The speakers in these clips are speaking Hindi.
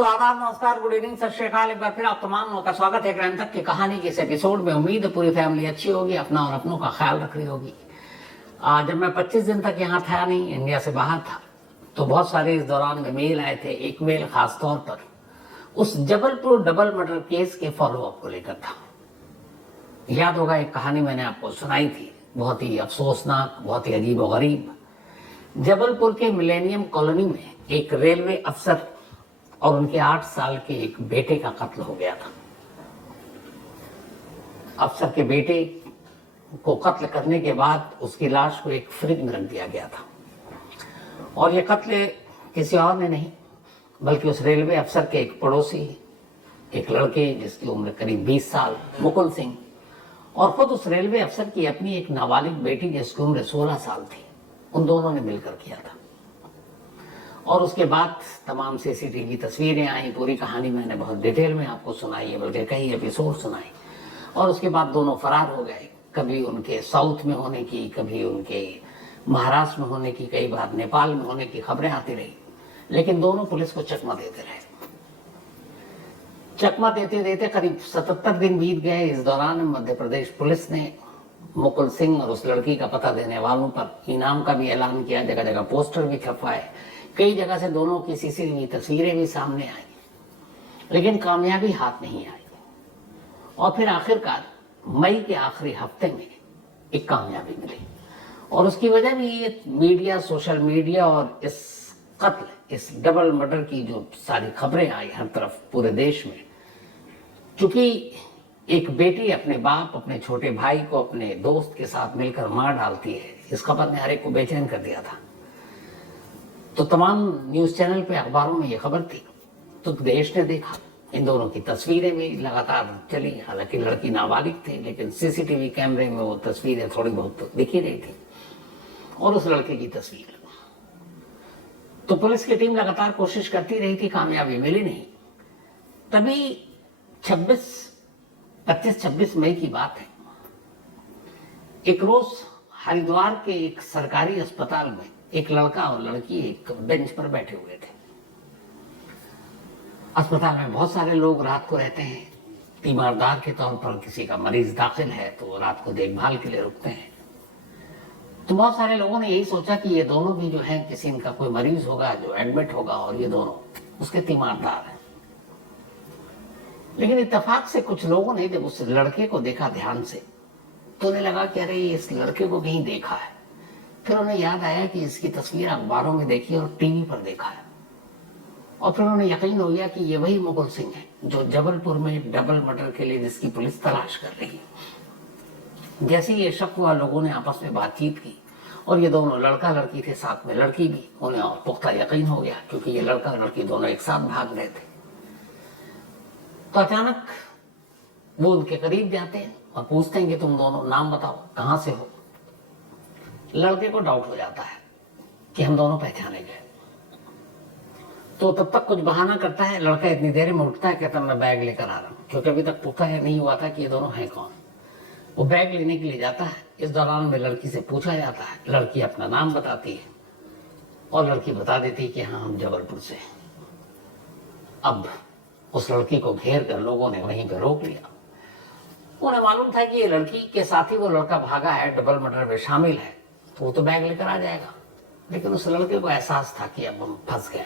तो आदाब, नमस्कार, गुड इवनिंग, सत श्री अकाल। एक बार फिर आप तमाम लोगों का स्वागत है क्राइम तक की कहानी के इस एपिसोड में। उम्मीद है पूरी फैमिली अच्छी होगी, अपना और अपनों का ख्याल रख रही होगी। जब मैं 25 दिन तक यहाँ था नहीं, इंडिया से बाहर था, तो बहुत सारे इस दौरान में मेल आए थे। एक मेल खास तौर पर उस जबलपुर डबल मर्डर केस के फॉलोअप को लेकर था। याद होगा, एक कहानी मैंने आपको सुनाई थी, बहुत ही अफसोसनाक, बहुत ही अजीब और गरीब। जबलपुर के मिलेनियम कॉलोनी में एक रेलवे अफसर और उनके 8 साल के एक बेटे का कत्ल हो गया था। अफसर के बेटे को कत्ल करने के बाद उसकी लाश को एक फ्रिज में रख दिया गया था। और ये कत्ल किसी और ने नहीं, बल्कि उस रेलवे अफसर के एक पड़ोसी, एक लड़के जिसकी उम्र करीब 20 साल, मुकुल सिंह, और खुद उस रेलवे अफसर की अपनी एक नाबालिग बेटी जिसकी उम्र 16 साल थी, उन दोनों ने मिलकर किया था। और उसके बाद तमाम सीसीटीवी तस्वीरें आई। पूरी कहानी मैंने बहुत डिटेल में आपको सुनाई है, बल्कि कई एपिसोड सुनाए। और उसके बाद दोनों फरार हो गए, कभी उनके साउथ में होने की, कभी उनके महाराष्ट्र में होने की, कई बार नेपाल में होने की खबरें आती रही, लेकिन दोनों पुलिस को चकमा देते रहे। चकमा देते देते करीब 77 दिन बीत गए। इस दौरान मध्य प्रदेश पुलिस ने मुकुल सिंह और उस लड़की का पता देने वालों पर इनाम का भी ऐलान किया, जगह जगह पोस्टर भी छपवाए, कई जगह से दोनों की सीसीटीवी तस्वीरें भी सामने आई, लेकिन कामयाबी हाथ नहीं आई। और फिर आखिरकार मई के आखिरी हफ्ते में एक कामयाबी मिली, और उसकी वजह भी ये मीडिया, सोशल मीडिया और इस कत्ल, इस डबल मर्डर की जो सारी खबरें आई हर तरफ पूरे देश में। चूंकि एक बेटी अपने बाप, अपने छोटे भाई को अपने दोस्त के साथ मिलकर मार डालती है, इस खबर ने हर एक को बेचैन कर दिया था। तो तमाम न्यूज चैनल पे, अखबारों में ये खबर थी, तो देश ने देखा। इन दोनों की तस्वीरें भी लगातार चली। हालांकि लड़की नाबालिग थी, लेकिन सीसीटीवी कैमरे में वो तस्वीरें थोड़ी बहुत दिख ही रही थी, और उस लड़के की तस्वीर। तो पुलिस की टीम लगातार कोशिश करती रही थी, कामयाबी मिली नहीं। तभी 25-26 मई की बात है। एक रोज हरिद्वार के एक सरकारी अस्पताल में एक लड़का और लड़की एक बेंच पर बैठे हुए थे। अस्पताल में बहुत सारे लोग रात को रहते हैं। तीमारदार के तौर पर किसी का मरीज दाखिल है तो रात को देखभाल के लिए रुकते हैं। तो बहुत सारे लोगों ने यही सोचा कि ये दोनों भी जो है, किसी इनका कोई मरीज होगा जो एडमिट होगा, और ये दोनों उसके तीमारदार हैं। लेकिन इत्तेफाक से कुछ लोगों ने जब उस लड़के को देखा ध्यान से, तो उन्हें लगा कि अरे इस लड़के को कहीं देखा है। फिर उन्हें याद आया कि इसकी तस्वीर अखबारों में देखी और टीवी पर देखा है, और फिर उन्हें यकीन हो गया कि ये वही मुकुल सिंह है जो जबलपुर में डबल मर्डर के लिए जिसकी पुलिस तलाश कर रही है। जैसे ये शक हुआ, लोगों ने आपस में बातचीत की, और ये दोनों लड़का लड़की थे, साथ में लड़की भी। उन्हें और पुख्ता यकीन हो गया, क्योंकि ये लड़का लड़की दोनों एक साथ भाग रहे थे। तो अचानक वो उनके करीब जाते हैं और पूछते हैं कि तुम दोनों नाम बताओ, कहां से हो। लड़के को डाउट हो जाता है कि हम दोनों पहचाने गए। तो तब तक कुछ बहाना करता है। लड़का इतनी देर में उठता है, कहता मैं बैग लेकर आ रहा हूं, क्योंकि अभी तक पुख्ता नहीं हुआ था कि ये दोनों हैं कौन। वो बैग लेने के लिए जाता है। इस दौरान में लड़की से पूछा जाता है। लड़की अपना नाम बताती है, और लड़की बता देती है कि हाँ, हम जबलपुर से हैं। अब उस लड़की को घेर कर लोगों ने वहीं पर रोक लिया। उन्हें मालूम था कि ये लड़की के साथ ही वो लड़का भागा है, डबल मर्डर में शामिल है, तो वो तो बैग लेकर आ जाएगा। लेकिन उस लड़के को एहसास था कि अब हम फंस गए।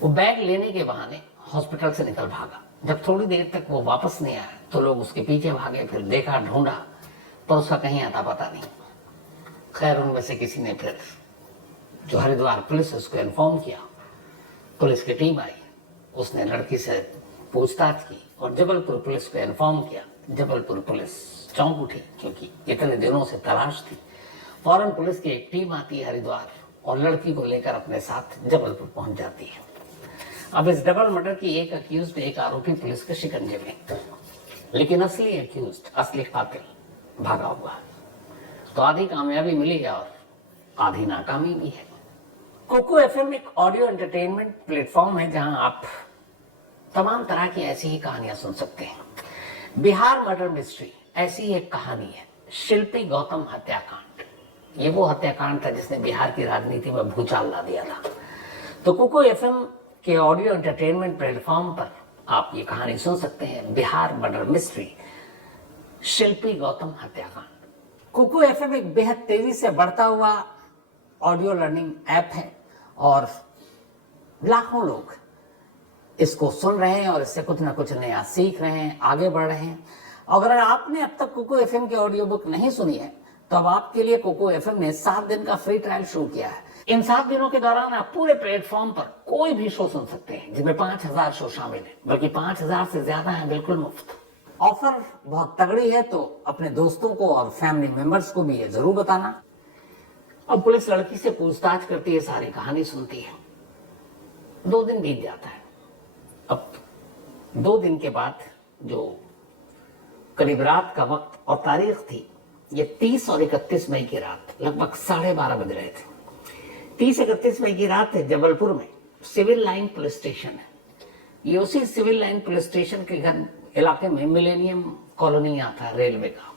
वो बैग लेने के बहाने हॉस्पिटल से निकल भागा। जब थोड़ी देर तक वो वापस नहीं आया, तो लोग उसके पीछे भागे। फिर देखा, ढूंढा, पर उसका कहीं आता पता नहीं। खैर, उनमें से किसी ने फिर जो हरिद्वार पुलिस, उसको इन्फॉर्म किया। पुलिस की टीम आई, उसने लड़की से पूछताछ की और जबलपुर पुलिस को इन्फॉर्म किया। जबलपुर पुलिस चौंक उठी, क्योंकि इतने दिनों से तलाश थी। फौरन पुलिस की एक टीम आती है हरिद्वार, और लड़की को लेकर अपने साथ जबलपुर पहुंच जाती है। अब इस डबल मर्डर की एक अक्यूज्ड, एक आरोपी पुलिस के शिकंजे में, लेकिन असली अक्यूज्ड, असली कातिल भागा हुआ। तो आधी कामयाबी मिली है और आधी नाकामी भी है। कोको एफएम एक ऑडियो एंटरटेनमेंट प्लेटफॉर्म है, जहां आप तमाम तरह की ऐसी ही कहानियां सुन सकते हैं। बिहार मर्डर मिस्ट्री ऐसी एक कहानी है, शिल्पी गौतम हत्याकांड। ये वो हत्याकांड था जिसने बिहार की राजनीति में भूचाल ला दिया था। तो कोको एफएम के ऑडियो एंटरटेनमेंट प्लेटफॉर्म पर आप ये कहानी सुन सकते हैं, बिहार मर्डर मिस्ट्री, शिल्पी गौतम हत्याकांड। कुकू एफएम एक बेहद तेजी से बढ़ता हुआ ऑडियो लर्निंग ऐप है और लाखों लोग इसको सुन रहे हैं और इससे कुछ ना कुछ नया सीख रहे हैं, आगे बढ़ रहे हैं। अगर आपने अब तक कुकू एफएम की ऑडियो बुक नहीं सुनी है तो अब आपके लिए कुकू एफएम ने 7 दिन का फ्री ट्रायल शुरू किया है। इन 7 दिनों के दौरान आप पूरे प्लेटफॉर्म पर कोई भी शो सुन सकते हैं, जिनमें 5000 शो शामिल है, बल्कि 5000 से ज्यादा है, बिल्कुल मुफ्त। ऑफर बहुत तगड़ी है, तो अपने दोस्तों को और फैमिली मेंबर्स को भी ये जरूर बताना। अब पुलिस लड़की से पूछताछ करती है, सारी कहानी सुनती है। 2 दिन बीत जाता है। अब 2 दिन के बाद जो करीब रात का वक्त और तारीख थी, ये 30 और 31 मई की रात, लगभग 12:30 बज रहे थे। 30-31 मई की रात है, जबलपुर में सिविल लाइन पुलिस स्टेशन है। ये उसी सिविल लाइन पुलिस स्टेशन के घर इलाके में मिलेनियम कॉलोनी आता है रेलवे का,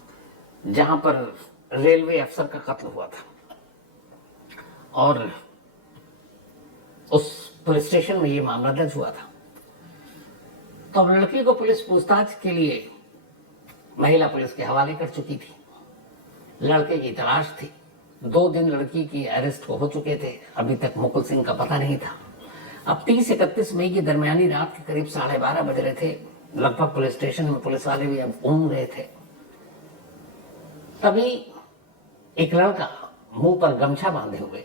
जहां पर रेलवे अफसर का कत्ल हुआ था। और उस पुलिस स्टेशन में ये मामला दर्ज हुआ था। तो अब लड़की को पुलिस पूछताछ के लिए महिला पुलिस के हवाले कर चुकी थी। लड़के की तलाश थी। 2 दिन लड़की की अरेस्ट हो चुके थे, अभी तक मुकुल सिंह का पता नहीं था। अब 30-31 मई की दरमियानी रात के करीब 12:30 बज रहे थे। लगभग पुलिस स्टेशन में पुलिस वाले भी अब ऊँघ रहे थे। तभी एक लड़का मुंह पर गमछा बांधे हुए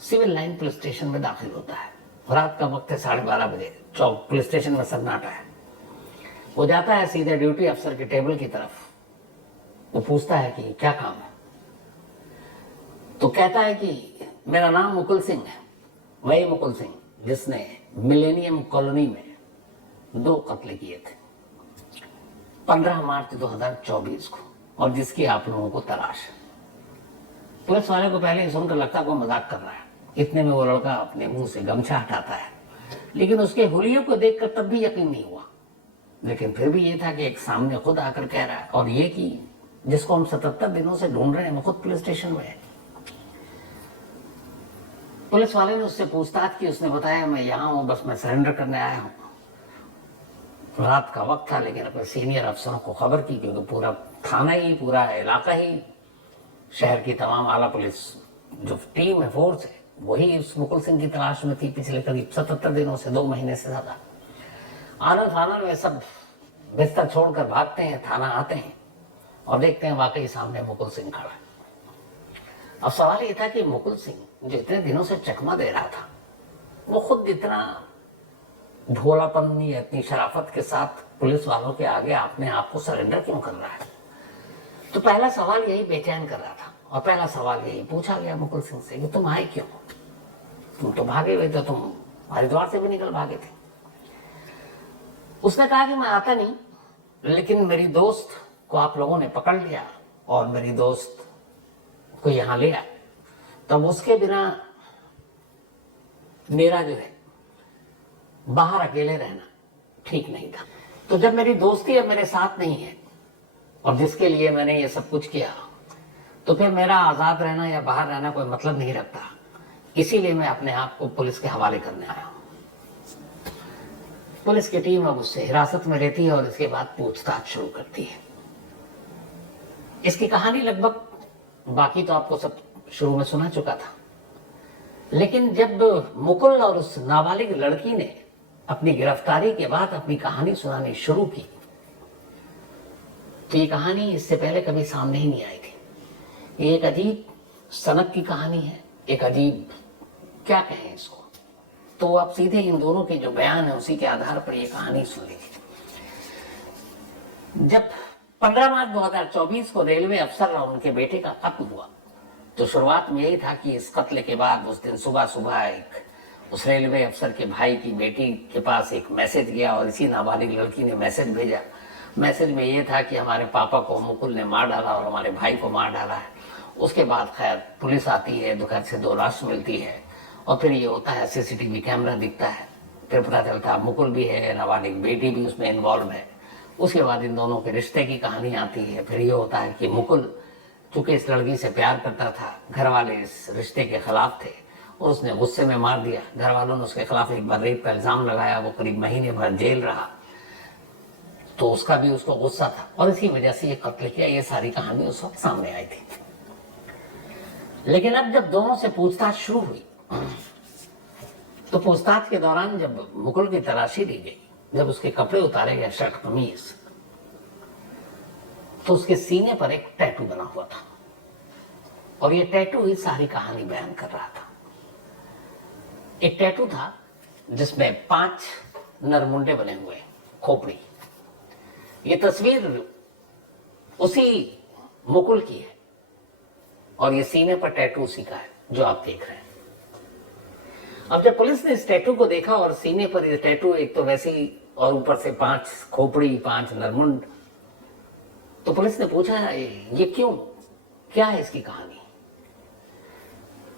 सिविल लाइन पुलिस स्टेशन में दाखिल होता है। रात का वक्त है, 12:30 बजे। चौक पुलिस स्टेशन में सन्नाटा है। वो जाता है सीधे ड्यूटी अफसर के टेबल की तरफ। वो पूछता है कि क्या काम है। तो कहता है कि मेरा नाम मुकुल सिंह है, वही मुकुल सिंह जिसने मिलेनियम कॉलोनी में 2 कत्ल किए थे 15 मार्च 2024 को, और जिसकी आप लोगों को तलाश है। पुलिस वाले को पहले सुनकर लगता को मजाक कर रहा है। इतने में वो लड़का अपने मुंह से गमछा हटाता है, लेकिन उसके हुलियों को देखकर तब भी यकीन नहीं हुआ। लेकिन फिर भी ये था कि एक सामने खुद आकर कह रहा है, और ये कि जिसको हम 77 दिनों से ढूंढ रहे हैं, वो खुद पुलिस स्टेशन में है। पुलिस वाले ने उससे पूछताछ की। उसने बताया, मैं यहाँ हूँ, बस मैं सरेंडर करने आया हूँ। रात का वक्त था, लेकिन अपने सीनियर अफसरों को खबर की, क्योंकि पूरा थाना ही, पूरा इलाका ही, शहर की तमाम आला पुलिस जो टीम है, फोर्स है, वही उस मुकुल सिंह की तलाश में थी पिछले करीब 77 दिनों से, 2 महीने से ज्यादा। आनंद फानंद में सब बिस्तर छोड़कर भागते हैं, थाना आते हैं और देखते हैं वाकई सामने मुकुल सिंह खड़ा है। अब सवाल ये था कि मुकुल सिंह जो इतने दिनों से चकमा दे रहा था, वो खुद इतना भोलापन या इतनी शराफत के साथ पुलिस वालों के आगे अपने आप को सरेंडर क्यों कर रहा है। तो पहला सवाल यही बेचैन कर रहा था, और पहला सवाल यही पूछा गया मुकुल सिंह से कि तुम आए क्यों, तुम तो भागे हुए थे, तुम हरिद्वार से भी निकल भागे थे। उसने कहा कि मैं आता नहीं, लेकिन मेरी दोस्त को आप लोगों ने पकड़ लिया और मेरी दोस्त को यहां लिया, तब उसके बिना मेरा जो है बाहर अकेले रहना ठीक नहीं था। तो जब मेरी दोस्ती अब मेरे साथ नहीं है और जिसके लिए मैंने ये सब कुछ किया, तो फिर मेरा आजाद रहना या बाहर रहना कोई मतलब नहीं रखता। इसीलिए मैं अपने आप को पुलिस के हवाले करने आया हूं। पुलिस की टीम अब उससे हिरासत में रहती है और इसके बाद पूछताछ शुरू करती है। इसकी कहानी लगभग, बाकी तो आपको सब शुरू में सुना चुका था, लेकिन जब मुकुल और उस नाबालिग लड़की ने अपनी गिरफ्तारी के बाद अपनी कहानी सुनानी शुरू की, तो ये कहानी इससे पहले कभी सामने ही नहीं आई थी। ये एक अजीब सनक की कहानी है, एक अजीब, क्या कहें इसको। तो आप सीधे इन दोनों के जो बयान है उसी के आधार पर ये कहानी सुन लीजिए। जब 15 मार्च 2024 को रेलवे अफसर और उनके बेटे का कत्ल हुआ, तो शुरुआत में यही था कि इस कत्ल के बाद उस दिन सुबह सुबह उस रेलवे अफसर के भाई की बेटी के पास एक मैसेज गया, और इसी नाबालिग लड़की ने मैसेज भेजा। मैसेज में ये था कि हमारे पापा को मुकुल ने मार डाला और हमारे भाई को मार डाला है। उसके बाद खैर पुलिस आती है, घर से 2 लाश मिलती है, और फिर ये होता है सीसीटीवी कैमरा दिखता है, फिर पता चलता है मुकुल भी है, नाबालिग बेटी भी उसमें इन्वॉल्व है। उसके बाद इन दोनों के रिश्ते की कहानी आती है। फिर ये होता है कि मुकुल चूंकि इस लड़की से प्यार करता था, घर वाले इस रिश्ते के खिलाफ थे, और उसने गुस्से में मार दिया। घर वालों ने उसके खिलाफ एक बार रेप का इल्जाम लगाया, वो करीब महीने भर जेल रहा, तो उसका भी उसको गुस्सा था और इसी वजह से ये कत्ल किया। ये सारी कहानी उस वक्त सामने आई थी। लेकिन अब जब दोनों से पूछताछ शुरू हुई तो पूछताछ के दौरान जब मुकुल की तलाशी ली गई, जब उसके कपड़े उतारे गए, शर्ट कमीज, तो उसके सीने पर एक टैटू बना हुआ था और ये टैटू ही सारी कहानी बयान कर रहा था। एक टैटू था जिसमें 5 नरमुंडे बने हुए, खोपड़ी। ये तस्वीर उसी मुकुल की है और ये सीने पर टैटू उसी का है जो आप देख रहे हैं। अब जब पुलिस ने इस टैटू को देखा और सीने पर ये टैटू एक तो वैसे ही और ऊपर से 5 खोपड़ी, 5 नरमुंड, तो पुलिस ने पूछा ये क्यों, क्या है इसकी कहानी।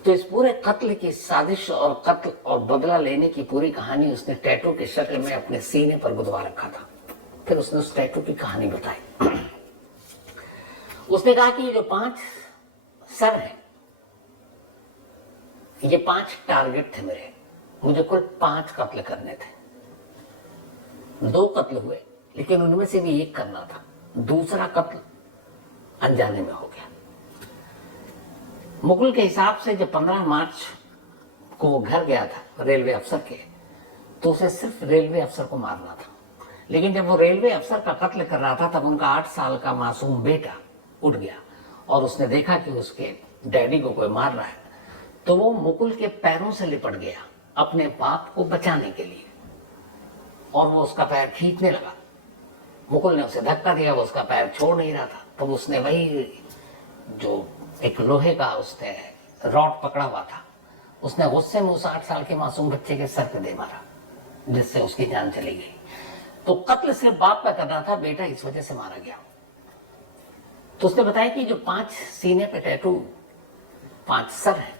तो इस पूरे कत्ल की साजिश और कत्ल और बदला लेने की पूरी कहानी उसने टैटू के शक्ल में अपने सीने पर गुदवा रखा था। फिर उसने उस टैटू की कहानी बताई। उसने कहा कि जो 5 सर हैं, ये 5 टारगेट थे मेरे, मुझे कुल 5 कत्ल करने थे। 2 कत्ल हुए लेकिन उनमें से भी एक करना था, दूसरा कत्ल अनजाने में हो गया। मुकुल के हिसाब से जब 15 मार्च को वो घर गया था रेलवे अफसर के, तो उसे सिर्फ रेलवे अफसर को मारना था। लेकिन जब वो रेलवे अफसर का कत्ल कर रहा था तब उनका 8 साल का मासूम बेटा उठ गया और उसने देखा कि उसके डैडी को कोई मार रहा है, तो वो मुकुल के पैरों से लिपट गया अपने बाप को बचाने के लिए और वो उसका पैर खींचने लगा। मुकुल ने उसे धक्का दिया, वो उसका पैर छोड़ नहीं रहा था, तो उसने वही जो एक लोहे का उसने रॉड पकड़ा हुआ था, उसने गुस्से में उस 8 साल के मासूम बच्चे के सर पे दे मारा, जिससे उसकी जान चली गई। तो कत्ल सिर्फ बाप का करना था, बेटा इस वजह से मारा गया। तो उसने बताया कि जो 5 सीने पे टैटू, 5 सर है,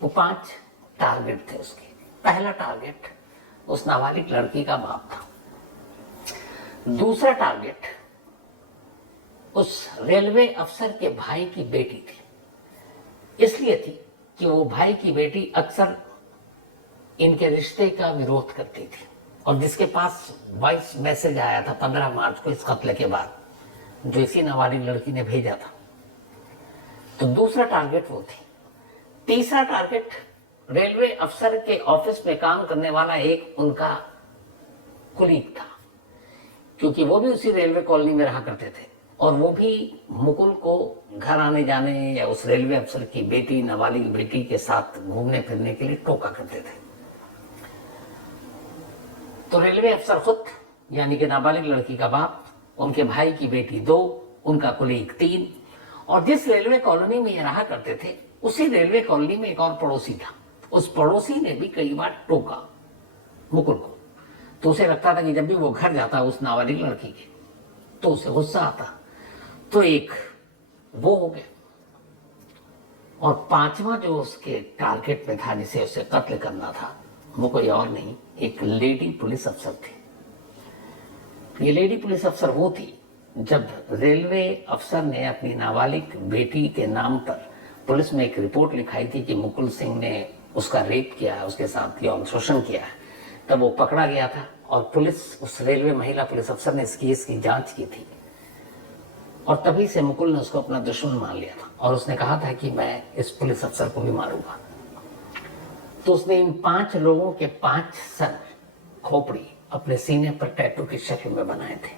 वो 5 टारगेट थे उसके। पहला टारगेट उस नाबालिग लड़की का बाप था। दूसरा टारगेट उस रेलवे अफसर के भाई की बेटी थी। इसलिए थी कि वो भाई की बेटी अक्सर इनके रिश्ते का विरोध करती थी और जिसके पास वॉइस मैसेज आया था 15 मार्च को इस कत्ल के बाद, जो इसी नाबालिग लड़की ने भेजा था। तो दूसरा टारगेट वो थी। तीसरा टारगेट रेलवे अफसर के ऑफिस में काम करने वाला एक उनका कुलीग था, क्योंकि वो भी उसी रेलवे कॉलोनी में रहा करते थे और वो भी मुकुल को घर आने जाने या उस रेलवे अफसर की बेटी, नाबालिग बेटी के साथ घूमने फिरने के लिए टोका करते थे। तो रेलवे अफसर खुद यानी कि नाबालिग लड़की का बाप, उनके भाई की बेटी 2, उनका कुलीग 3, और जिस रेलवे कॉलोनी में ये रहा करते थे उसी रेलवे कॉलोनी में एक और पड़ोसी था। उस पड़ोसी ने भी कई बार टोका मुकुल को, तो उसे लगता था कि जब भी वो घर जाता उस नाबालिग लड़की के, तो उसे गुस्सा आता। तो एक वो हो गया और 5वां जो उसके टारगेट में था, जिसे उसे कत्ल करना था, वो कोई और नहीं, एक लेडी पुलिस अफसर थी। ये लेडी पुलिस अफसर वो थी जब रेलवे अफसर ने अपनी नाबालिग बेटी के नाम पर पुलिस में एक रिपोर्ट लिखाई थी कि मुकुल सिंह ने उसका रेप किया है, उसके साथ यौन शोषण किया है, तब वो पकड़ा गया था और पुलिस, उस रेलवे महिला पुलिस अफसर ने इस केस की जांच की थी और तभी से मुकुल ने उसको अपना दुश्मन मान लिया था और उसने कहा था कि मैं इस पुलिस अफसर को भी मारूंगा। तो उसने इन 5 लोगों के 5 सर, खोपड़ी अपने सीने पर टैटू की शक्ल में बनाए थे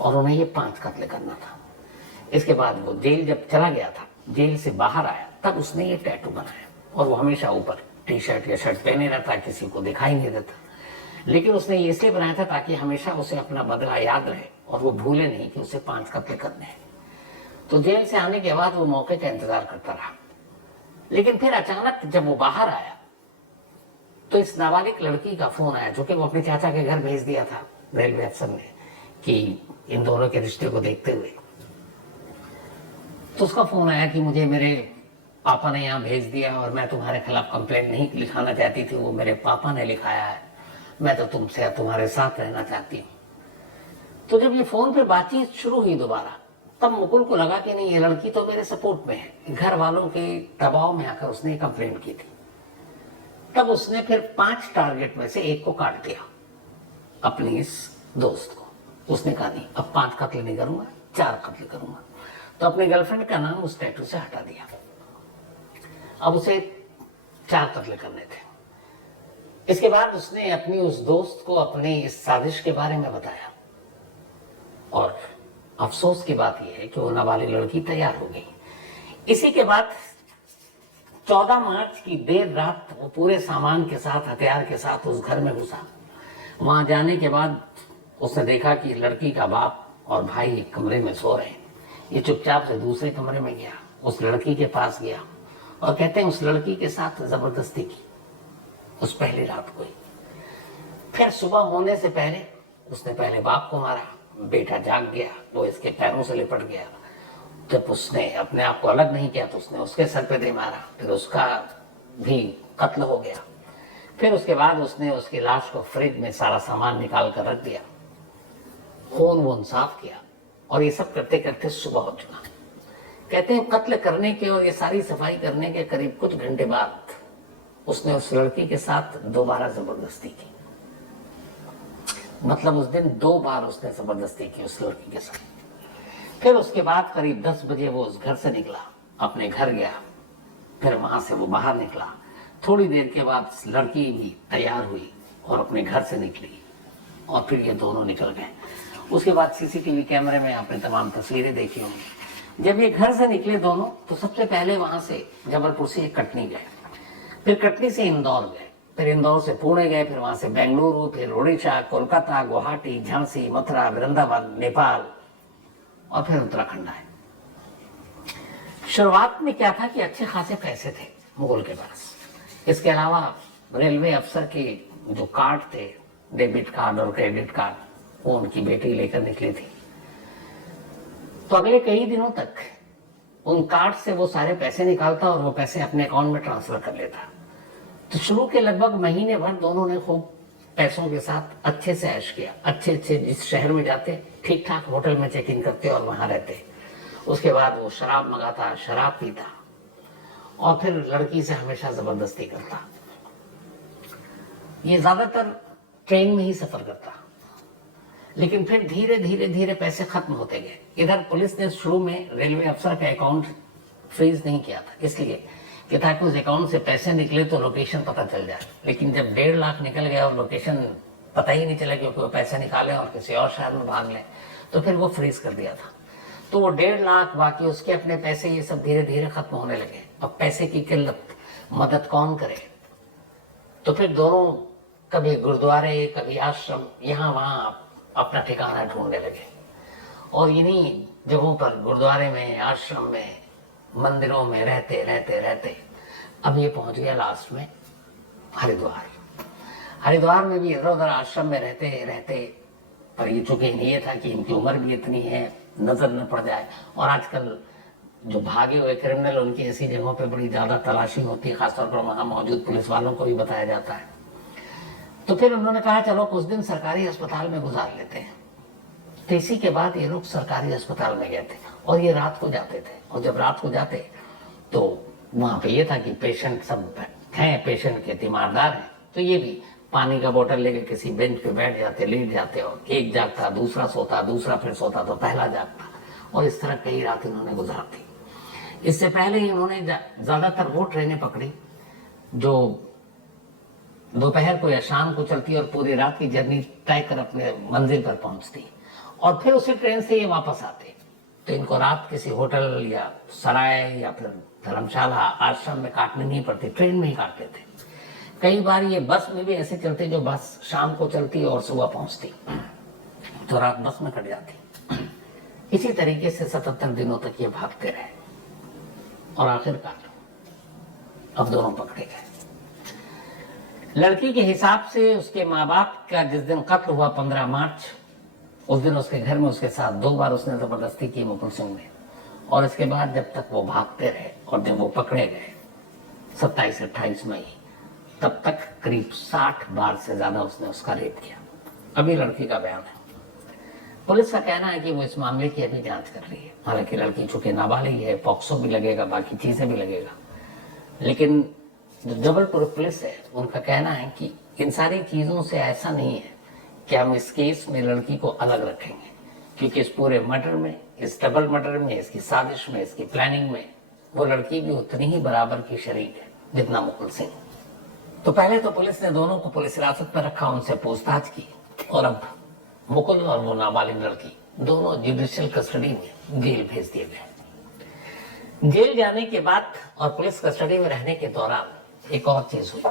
और उन्हें ये 5 कत्ल करना था। इसके बाद वो जेल जब चला गया था, जेल से बाहर आया, तब उसने ये टैटू बनाया और वो हमेशा ऊपर टी-शर्ट या शर्ट पहने रहता, किसी को दिखाई नहीं देता। लेकिन उसने ये इसलिए बनाया था ताकि हमेशा उसे अपना बदला याद रहे और वो भूले नहीं कि उसे 5 कत्ल करने हैं। तो जेल से आने के बाद वो मौके का इंतजार करता रहा। लेकिन फिर अचानक जब वो बाहर आया तो इस नाबालिग लड़की का फोन आया, जो कि वो अपने चाचा के घर भेज दिया था रेलवे अफसर ने कि इन दोनों के रिश्ते को देखते हुए। तो उसका फोन आया कि मुझे मेरे पापा ने यहाँ भेज दिया और मैं तुम्हारे खिलाफ कंप्लेंट नहीं लिखाना चाहती थी, वो मेरे पापा ने लिखाया है, मैं तो तुमसे तुम्हारे साथ रहना चाहती हूँ। तो जब ये फोन पे बातचीत शुरू हुई दोबारा, तब मुकुल को लगा कि नहीं, ये लड़की तो मेरे सपोर्ट में है। घर वालों के दबाव में आकर उसने कंप्लेंट की थी। तब उसने फिर 5 टारगेट में से एक को काट दिया, अपने इस दोस्त को। उसने कहा नहीं, अब 5 कत्ल नहीं करूंगा, 4 कत्ल करूंगा। तो अपने गर्लफ्रेंड का नाम उस टैटू से हटा दिया। अब उसे 4 कत्ल करने थे। इसके बाद उसने अपनी उस दोस्त को अपनी इस साजिश के बारे में बताया, और अफसोस की बात यह है कि वो नाबालिग लड़की तैयार हो गई। इसी के बाद 14 मार्च की देर रात वो पूरे सामान के साथ, हथियार के साथ उस घर में घुसा। वहां जाने के बाद उसने देखा कि लड़की का बाप और भाई एक कमरे में सो रहे हैं। ये चुपचाप से दूसरे कमरे में गया, उस लड़की के पास गया और कहते हैं उस लड़की के साथ जबरदस्ती की उस पहली रात को ही। फिर सुबह होने से पहले उसने पहले बाप को मारा, बेटा जाग गया, वो इसके पैरों से लिपट गया। जब उसने अपने आप को अलग नहीं किया तो उसने उसके सर पे दे मारा, फिर उसका भी कत्ल हो गया। फिर उसके बाद उसने उसकी लाश को फ्रिज में सारा सामान निकाल कर रख दिया, खून वून साफ किया, और ये सब करते करते सुबह हो चुका। कहते हैं कत्ल करने के और ये सारी सफाई करने के करीब कुछ घंटे बाद उसने उस लड़की के साथ दोबारा जबरदस्ती की। मतलब उस दिन 2 बार उसने जबरदस्ती की उस लड़की के साथ। फिर उसके बाद करीब 10 बजे वो उस घर से निकला, अपने घर गया। फिर वहां से वो बाहर निकला। थोड़ी देर के बाद लड़की भी तैयार हुई और अपने घर से निकली, और फिर ये दोनों निकल गए। उसके बाद सीसीटीवी कैमरे में आपने तमाम तस्वीरें देखी होंगी। जब ये घर से निकले दोनों, तो सबसे पहले वहां से जबलपुर से कटनी गए, फिर कटनी से इंदौर गए, फिर इंदौर से पुणे गए, फिर वहां से बेंगलुरु, फिर उड़ीसा, कोलकाता, गुवाहाटी, झांसी, मथुरा, वृंदावन, नेपाल, और फिर उत्तराखंड आए। शुरुआत में क्या था कि अच्छे खासे पैसे थे मुगल के पास। इसके अलावा रेलवे अफसर के जो कार्ड थे, डेबिट कार्ड और क्रेडिट कार्ड, वो उनकी बेटी लेकर निकली थी। तो अगले कई दिनों तक उन कार्ड से वो सारे पैसे निकालता और वो पैसे अपने अकाउंट में ट्रांसफर कर लेता। तो शुरू के लगभग महीने भर दोनों ने खूब पैसों के साथ अच्छे से ऐश किया। अच्छे जिस शहर में जाते ठीक ठाक होटल में चेक इन करते और वहां रहते। उसके बाद वो शराब मंगाता, शराब पीता, और फिर लड़की से हमेशा जबरदस्ती करता। ये ज्यादातर ट्रेन में ही सफर करता, लेकिन फिर धीरे धीरे धीरे पैसे खत्म होते गए। इधर पुलिस ने शुरू में रेलवे अफसर का अकाउंट फ्रीज नहीं किया था, इसलिए कि ताकि उस अकाउंट से पैसे निकले तो लोकेशन पता चल जाए। लेकिन जब 1.5 लाख निकल गया और लोकेशन पता ही नहीं चला क्योंकि वो पैसे निकाले और किसी और शहर में भाग ले, तो फिर वो फ्रीज कर दिया था। तो वो 1.5 लाख, बाकी उसके अपने पैसे, ये सब धीरे धीरे खत्म होने लगे। अब पैसे की किल्लत, मदद कौन करे? तो फिर दोनों कभी गुरुद्वारे, कभी आश्रम, यहाँ वहां अपना ठिकाना ढूंढने लगे। और इन्हीं जगहों पर, गुरुद्वारे में, आश्रम में, मंदिरों में रहते रहते रहते अब ये पहुंच गया लास्ट में हरिद्वार। हरिद्वार में भी इधर उधर आश्रम में रहते रहते, पर ये चूंकि ये था कि इनकी उम्र भी इतनी है, नजर न पड़ जाए, और आजकल जो भागे हुए क्रिमिनल, उनकी ऐसी जगहों पे बड़ी ज्यादा तलाशी होती है, खासतौर पर वहां मौजूद पुलिस वालों को भी बताया जाता है। तो फिर उन्होंने कहा चलो कुछ दिन सरकारी अस्पताल में गुजार लेते हैं। तो इसी के बाद ये लोग सरकारी अस्पताल में गए थे, और ये रात को जाते थे। और जब रात को जाते तो वहां पे ये था कि पेशेंट सब हैं, पेशेंट के तीमारदार हैं, तो ये भी पानी का बोतल लेके किसी बेंच पे बैठ जाते, लेट जाते, और एक जागता, दूसरा सोता, दूसरा फिर सोता, तो पहला जागता, और इस तरह कई रात इन्होंने गुजार दी। इससे पहले इन्होंने ज्यादातर वो ट्रेनें पकड़ी जो दोपहर को या शाम को चलती और पूरी रात की जर्नी तय कर अपने मंजिल पर पहुंचती, और फिर उसी ट्रेन से ये वापस आते। तो इनको रात किसी होटल या सराय या फिर धर्मशाला, आश्रम में काटनी नहीं पड़ती, ट्रेन में ही काटते थे। कई बार ये बस में भी ऐसे चलते जो बस शाम को चलती और सुबह पहुंचती, तो रात बस में कट जाती। इसी तरीके से 77 दिनों तक ये भागते रहे, और आखिरकार अब दोनों पकड़े गए। लड़की के हिसाब से उसके माँ बाप का जिस दिन कत्ल हुआ 15 मार्च, उस दिन उसके घर में उसके साथ 2 बार उसने जबरदस्ती की मुकुल सिंह ने, और इसके बाद जब तक वो भागते रहे और जब वो पकड़े गए 27-28 मई, तब तक करीब 60 बार से ज्यादा उसने उसका रेप किया। अभी लड़की का बयान है। पुलिस का कहना है कि वो इस मामले की अभी जांच कर रही है। हालांकि लड़की चूंकि नाबालिग है, पॉक्सो भी लगेगा, बाकी चीजें भी लगेगा, लेकिन जो जबलपुर पुलिस है उनका कहना है कि इन सारी चीज़ों से ऐसा नहीं है कि हम इस केस में लड़की को अलग रखेंगे, क्योंकि इस पूरे मर्डर में, इस डबल मर्डर में, इसकी साजिश में, इसकी प्लानिंग में वो लड़की भी उतनी ही बराबर की शरीक है जितना मुकुल सिंह। तो पहले तो पुलिस ने दोनों को पुलिस हिरासत में रखा, उनसे पूछताछ की, और अब मुकुल और वो नाबालिग लड़की दोनों जुडिशियल कस्टडी में जेल भेज दिए गए। जेल जाने के बाद और पुलिस कस्टडी में रहने के दौरान एक और चीज हुई।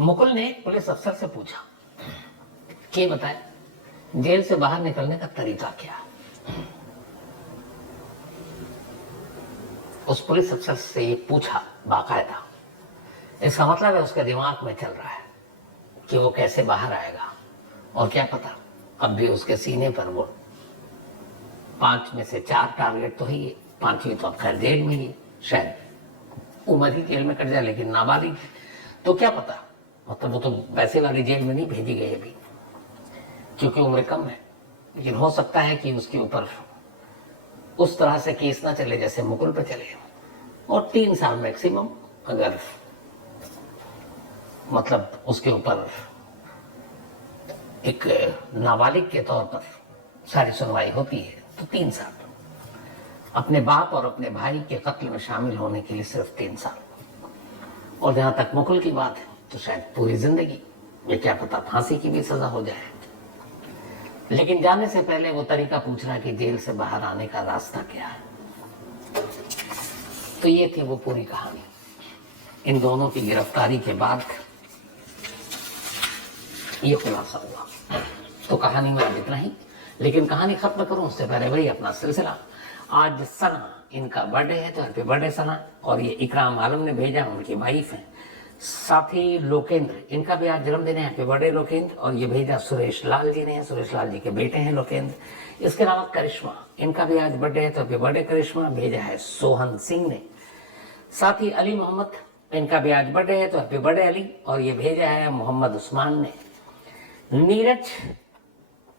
मुकुल ने पुलिस अफसर से पूछा कि बताए जेल से बाहर निकलने का तरीका क्या है। उस पुलिस अफसर से ये पूछा बाकायदा, इसका मतलब है उसके दिमाग में चल रहा है कि वो कैसे बाहर आएगा, और क्या पता अब भी उसके सीने पर वो 5 में से 4 टारगेट तो ही है, 5वीं तो अब खैर जेल में ही, शायद उम्र ही जेल में कट जाए, लेकिन नाबालिग तो क्या पता, मतलब वो तो वैसे वाली जेल में नहीं भेजी गई अभी क्योंकि उम्र कम है, लेकिन हो सकता है कि उसके ऊपर उस तरह से केस ना चले जैसे मुकुल पे चले, और 3 साल मैक्सिमम अगर मतलब उसके ऊपर एक नाबालिग के तौर पर सारी सुनवाई होती है तो 3 साल। अपने बाप और अपने भाई के कत्ल में शामिल होने के लिए सिर्फ 3 साल, और जहां तक मुकुल की बात है तो शायद पूरी जिंदगी, ये क्या पता फांसी की भी सजा हो जाए। लेकिन जाने से पहले वो तरीका पूछ रहा है कि जेल से बाहर आने का रास्ता क्या है। तो ये थी वो पूरी कहानी। इन दोनों की गिरफ्तारी के बाद ये खुलासा हुआ। तो कहानी में आज इतना ही, लेकिन कहानी खत्म करूं उससे पहले वही अपना सिलसिला। आज सना, इनका बर्थडे है तो हैप्पी बर्थडे सना। और ये इकराम आलम ने भेजा, उनकी वाइफ है। साथ ही लोकेंद्र, इनका भी आज जन्मदिन है, हैप्पी बर्थडे लोकेंद्र। और ये भेजा सुरेश लाल जी ने, सुरेश लाल जी के बेटे हैं लोकेंद्र। इसके अलावा करिश्मा, इनका भी आज बर्थडे है तो हैप्पी बर्थडे करिश्मा, भेजा है सोहन सिंह ने। साथ ही अली मोहम्मद, इनका भी आज बर्थडे है तो हैप्पी बर्थडे अली, और ये भेजा है मोहम्मद उस्मान ने। नीरज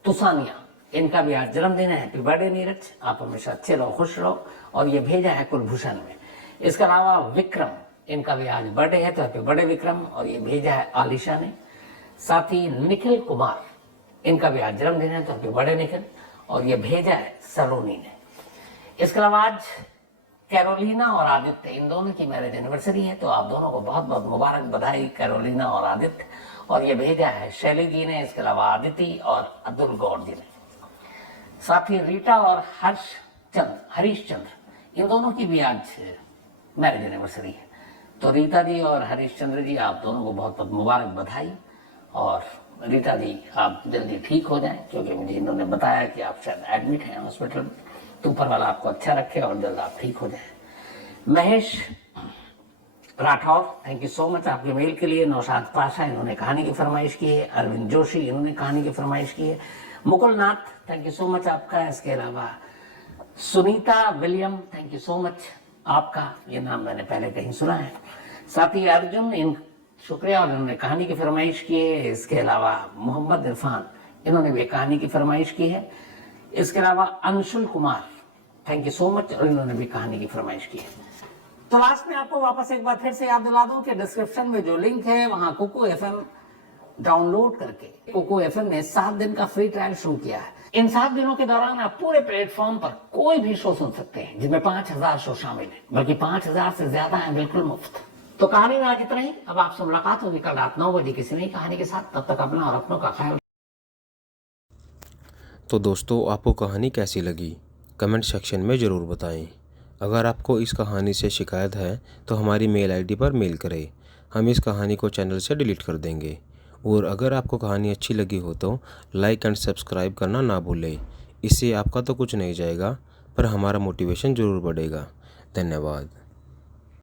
तुसानिया, इनका भी आज जन्मदिन है, हैप्पी बर्थडे नीरज, आप हमेशा अच्छे रहो, खुश रहो। और ये भेजा है कुलभूषण में। इसके अलावा विक्रम, इनका भी आज बर्थडे है तो हैप्पी बर्थडे विक्रम, और ये भेजा है आलिशा ने। साथ ही निखिल कुमार, इनका भी आज जन्मदिन है तो हैप्पी बर्थडे निखिल, और ये भेजा है सलोनी ने। इसके अलावा आज कैरोलिना और आदित्य, इन दोनों की मैरिज एनिवर्सरी है, तो आप दोनों को बहुत बहुत मुबारक, बधाई कैरोलिना और आदित्य। और ये भेजा है शैली जी ने, इसके अलावा आदिति और अब्दुल गौर जी ने। साथ ही रीटा और हरीश चंद्र, इन दोनों की भी आज मैरिज एनिवर्सरी है, तो रीता जी और हरीश चंद्र जी, आप दोनों को बहुत बहुत मुबारक, बधाई। और रीता जी आप जल्दी ठीक हो जाएं, क्योंकि मुझे इन्होंने बताया कि आप शायद एडमिट हैं हॉस्पिटल में, तो ऊपर वाला आपको अच्छा रखे और जल्द आप ठीक हो जाएं। Mahesh Rathore, thank you so much आपके मेल के लिए। नौशाद पाशा, इन्होंने कहानी की फरमाइश की है। अरविंद जोशी, इन्होंने कहानी की फरमाइश की है। मुकुल नाथ, थैंक यू सो मच आपका। इसके अलावा Sunita William, thank you so much आपका, ये नाम मैंने पहले कहीं सुना है। साथ ही अर्जुन, इन शुक्रिया, और इन्होंने कहानी की फरमाइश की है। इसके अलावा मोहम्मद इरफान, इन्होंने भी कहानी की फरमाइश की है। इसके अलावा Anshul Kumar, thank you so much, और इन्होंने भी कहानी की फरमाइश की है। तो लास्ट में आपको वापस एक बार फिर से याद दिला दूं कि डिस्क्रिप्शन में जो लिंक है वहां कुकू एफएम डाउनलोड करके कुकू एफएम ने 7 दिन का फ्री ट्रायल शुरू किया है। इन 7 दिनों के दौरान आप पूरे प्लेटफॉर्म पर कोई भी शो सुन सकते हैं, जिसमें 5000 शो शामिल है, बल्कि 5000 से ज्यादा है, बिल्कुल मुफ्त। तो कहानी में आज इतना ही। अब आपसे मुलाकात होगी कल रात 9 बजे किसी नई कहानी के साथ। तब तक अपना और अपनों का ख्याल। तो दोस्तों, आपको कहानी कैसी लगी कमेंट सेक्शन में ज़रूर बताएं। अगर आपको इस कहानी से शिकायत है तो हमारी मेल आईडी पर मेल करें, हम इस कहानी को चैनल से डिलीट कर देंगे। और अगर आपको कहानी अच्छी लगी हो तो लाइक एंड सब्सक्राइब करना ना भूलें। इससे आपका तो कुछ नहीं जाएगा, पर हमारा मोटिवेशन ज़रूर बढ़ेगा। धन्यवाद।